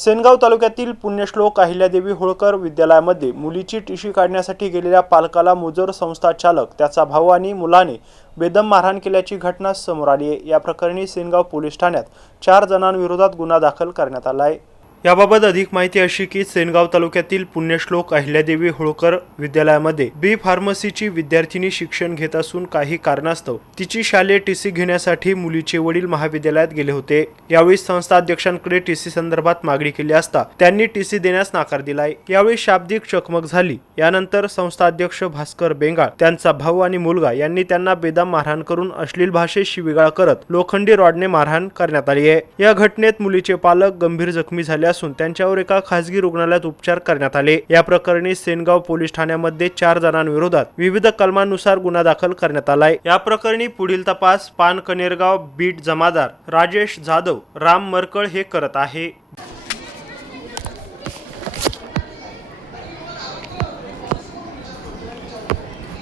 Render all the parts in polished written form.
सेनगाव तालुक्यातील पुण्यश्लोक अहिल्यादेवी होळकर विद्यालयामध्ये मुलीची टीशी काढण्यासाठी गेलेल्या पालकाला मुजोर संस्था चालक, त्याचा भाऊ आणि मुलाने बेदम मारहाण केल्याची घटना समोर आली आहे। या प्रकरणी सेनगाव पोलीस ठाण्यात 4 जणांविरोधात गुन्हा दाखल करण्यात आला आहे। याबाबत अधिक माहिती अशी की सेनगाव तालुक्यातील पुण्यश्लोक अहिल्यादेवी होळकर विद्यालयामध्ये बी फार्मसीची विद्यार्थिनी शिक्षण घेत असून काही कारणास्तव तिची शालेय टीसी घेण्यासाठी मुलीचे वडील महाविद्यालयात गेले होते। यावेळी संस्था अध्यक्षांकडे टीसी संदर्भात मागणी केली असता त्यांनी टीसी देण्यास नकार दिलाय। यावेळी शाब्दिक चकमक झाली। यानंतर संस्था अध्यक्ष भास्कर बेंगाळ, त्यांचा भाऊ आणि मुलगा यांनी त्यांना बेदम मारहाण करून अश्लील भाषेत शिवीगाळ करत लोखंडी रॉडने मारहाण करण्यात आली आहे। या घटनेत मुलीचे पालक गंभीर जखमी झाले असून त्यांच्यावर एका खासगी रुग्णालयात उपचार करण्यात आले। या प्रकरणी सेनगाव पोलीस ठाण्यामध्ये 4 जणांविरोधात विविध कलमांनुसार गुन्हा दाखल करण्यात आलाय। या प्रकरणी पुढील तपास पानकनेरगाव बीट जमादार राजेश जाधव, राम मरकळ हे करत आहे।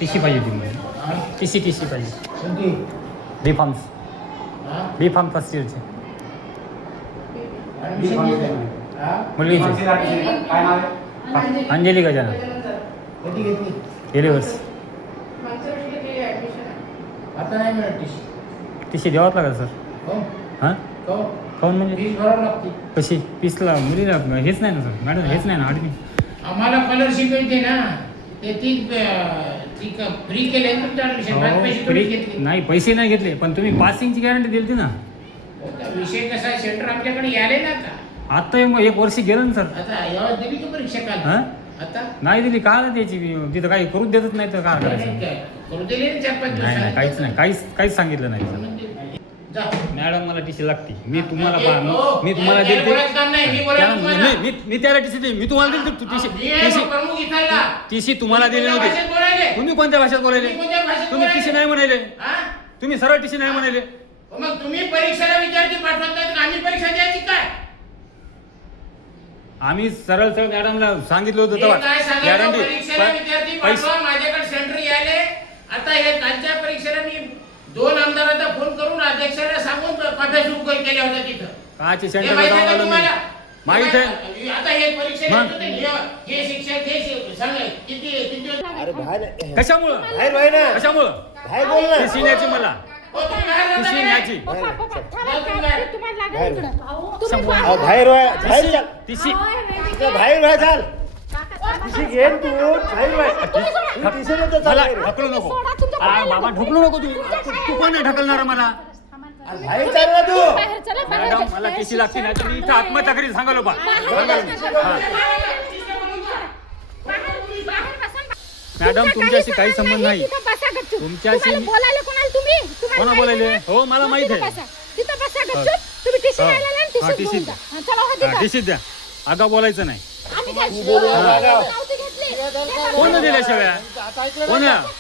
टीसी पाहिजे तुम्ही टीसी पाहिजे बी फार्म फर्स्ट इयरचे मुलगीचे अंजली गजानन गेले वर्ष टीसी द्यावाच लागेल सर। हां काऊन म्हणजे कशी पीसला मुलीला हेच नाही ना सर, मॅडम हेच नाही ना आडमी आम्हाला स्कॉलरशिप मिळते ना, ते ती फ्री केले ऍडमिशन। नाही पैसे नाही घेतले, पण तुम्ही पासिंगची गॅरंटी दिली ना। विषय कसा आहे, सेंटर आमच्याकडे याले ना आता 1 वर्ष गेलं ना सर। आता यावर दिली का परीक्षा काल? आता नाही दिली का द्यायची, तिथं काही करूच देतच नाही तर काय करायचं? करू दिले ना 4-5 दिवस? नाही काहीच नाही, काहीच सांगितलं नाही। मॅडम मला टीसी लागते, मी तुम्हाला मी तुम्हाला देते, मी त्याला टीसी देईन, मी तुम्हाला दिली टीसी तुम्हाला दिली नव्हती। तुम्ही कोणत्या भाषेत बोलायले? तुम्ही टीसी नाही म्हणाले, तुम्ही सरळ टीसी नाही म्हणाले। मग तुम्ही परीक्षेला विद्यार्थी पाठवत नाही, आम्ही परीक्षा द्यायची काय? आम्ही सरळ मॅडमला सांगितलं होतं गॅरंटी विद्यार्थी पाठवा, माझ्याकडे सेंटर यायले। आता हे कालच्या परीक्षेला मी 2 आमदारांना फोन करून अध्यक्षाला सांगून कॉप्या सुरू केल्या होत्या तिथं। काची सेंटर माहित आहे आता हे परीक्षा हे शिक्षक हे सांगा किती अरे बाहेर कशामुळं बाहेर व्हाय ना, कशामुळं बाहेर बोल ना। टीसी न्यायची मला, टीसी न्यायची बाहेर व्हाय, बाहेर चाल, टीसी बाहेर व्हाय चाल, टीसी घेन तू, बाहेर व्हाय, टीसी देतो चाल, मला ढकलू नको। बाबा ढकलू नको, तू कोण आहे ढकलणार मला? बाहेर चाल ना तू। मॅडम मला टीसी लागते, नाही तर मी इथं आत्महत्या करीन, सांगालो बा। मॅडम तुमच्याशी काही संबंध नाही, तुमच्याशी कोणा बोलायले? हो मला माहित आहे। टीसी द्या, आगाव बोलायचं नाही। कोण दिल्या शेव्या?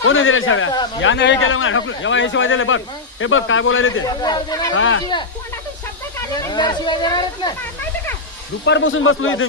कोण दिल्या शेव्या? याने हे केलं मला ढकलू, जेव्हा हे शिवाय दिले बघ, हे बघ काय बोलायले ते। दुपारपासून बसलो इथे।